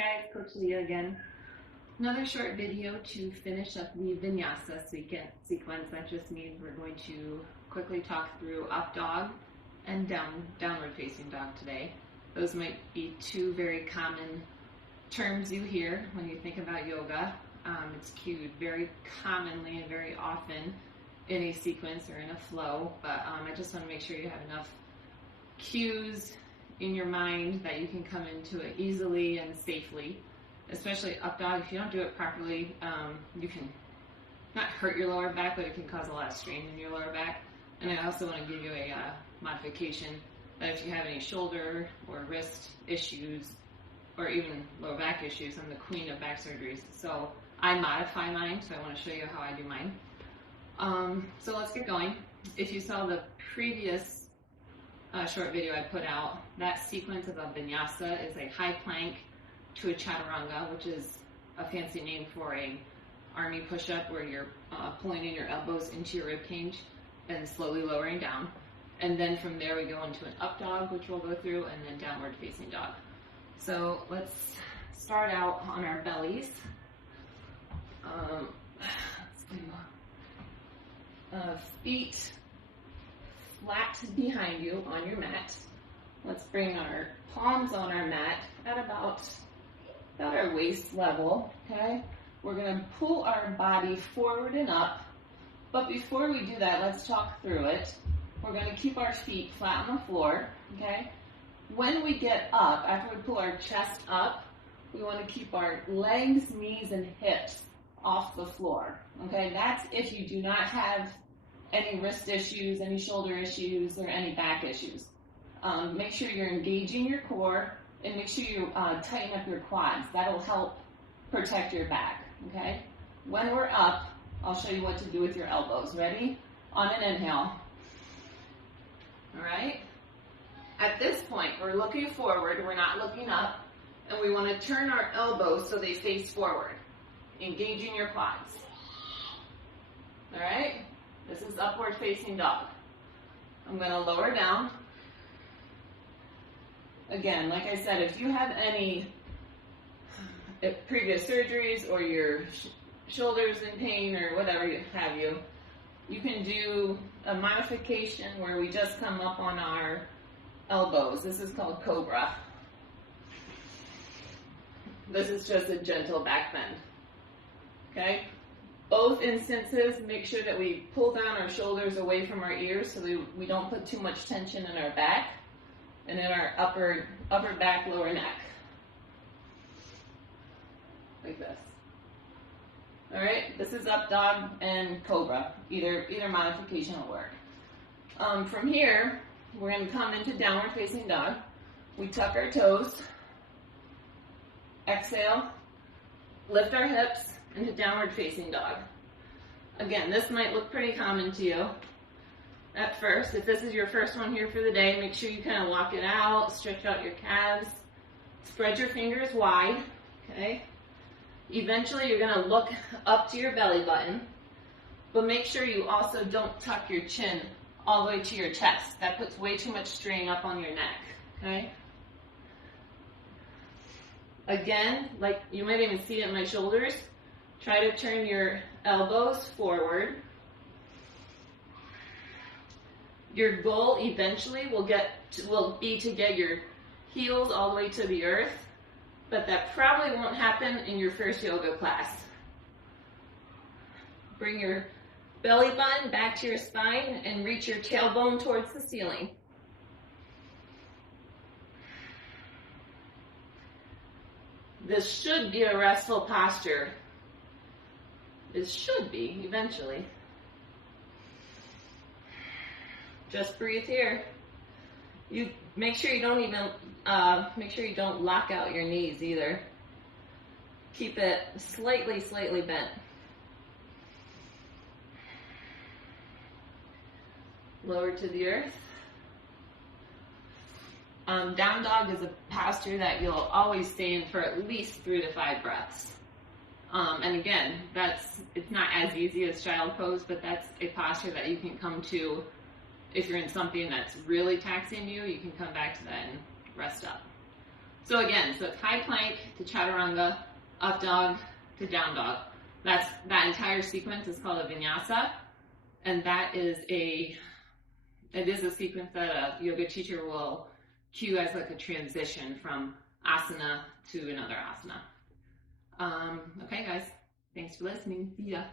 guys, Coach Leah again. Another short video to finish up the vinyasa sequence. That just means we're going to quickly talk through up dog and downward facing dog today. Those might be two very common terms you hear when you think about yoga. It's cued very commonly and very often in a sequence or in a flow, but I just want to make sure you have enough cues in your mind that you can come into it easily and safely, especially up dog. If you don't do it properly, you can not hurt your lower back, but it can cause a lot of strain in your lower back. And I also want to give you a modification that if you have any shoulder or wrist issues or even lower back issues, I'm the queen of back surgeries, so I modify mine, so I want to show you how I do mine. So let's get going. If you saw the previous short video I put out, that sequence of a vinyasa is a high plank to a chaturanga, which is a fancy name for a army push-up where you're pulling in your elbows into your rib cage and slowly lowering down. And then from there we go into an up dog, which we'll go through, and then downward facing dog. So let's start out on our bellies. Feet flat behind you on your mat. Let's bring our palms on our mat at about our waist level, okay? We're gonna pull our body forward and up, but before we do that, let's talk through it. We're gonna keep our feet flat on the floor, okay? When we get up, after we pull our chest up, we wanna keep our legs, knees, and hips off the floor, okay? That's if you do not have any wrist issues, any shoulder issues, or any back issues. Make sure you're engaging your core and make sure you tighten up your quads. That'll help protect your back, okay? When we're up, I'll show you what to do with your elbows. Ready? On an inhale. All right? At this point, we're looking forward, we're not looking up, and we want to turn our elbows so they face forward, engaging your quads. All right? This is upward facing dog. I'm going to lower down. Again, like I said, if you have any previous surgeries or your shoulders in pain or whatever have you, you can do a modification where we just come up on our elbows. This is called cobra. This is just a gentle back bend. Okay? Both instances, make sure that we pull down our shoulders away from our ears so we don't put too much tension in our back and in our upper back, lower neck. Like this. All right, this is up dog and cobra. Either modification will work. From here, we're going to come into downward facing dog. We tuck our toes. Exhale. Lift our hips into downward facing dog. Again, this might look pretty common to you at first. If this is your first one here for the day, make sure you kind of walk it out, stretch out your calves, spread your fingers wide, okay? Eventually you're gonna look up to your belly button, but make sure you also don't tuck your chin all the way to your chest. That puts way too much strain up on your neck, okay? Again, like you might even see it in my shoulders, try to turn your elbows forward. Your goal eventually will be to get your heels all the way to the earth, but that probably won't happen in your first yoga class. Bring your belly button back to your spine and reach your tailbone towards the ceiling. This should be a restful posture. It should be, eventually. Just breathe here. You make sure you don't lock out your knees either. Keep it slightly bent. Lower to the earth. Down dog is a posture that you'll always stay in for at least 3 to 5 breaths. And again, it's not as easy as child pose, but that's a posture that you can come to if you're in something that's really taxing you. You can come back to that and rest up. So again, so it's high plank to chaturanga, up dog to down dog. That entire sequence is called a vinyasa, and it is a sequence that a yoga teacher will cue as like a transition from asana to another asana. Okay, guys, thanks for listening. See ya.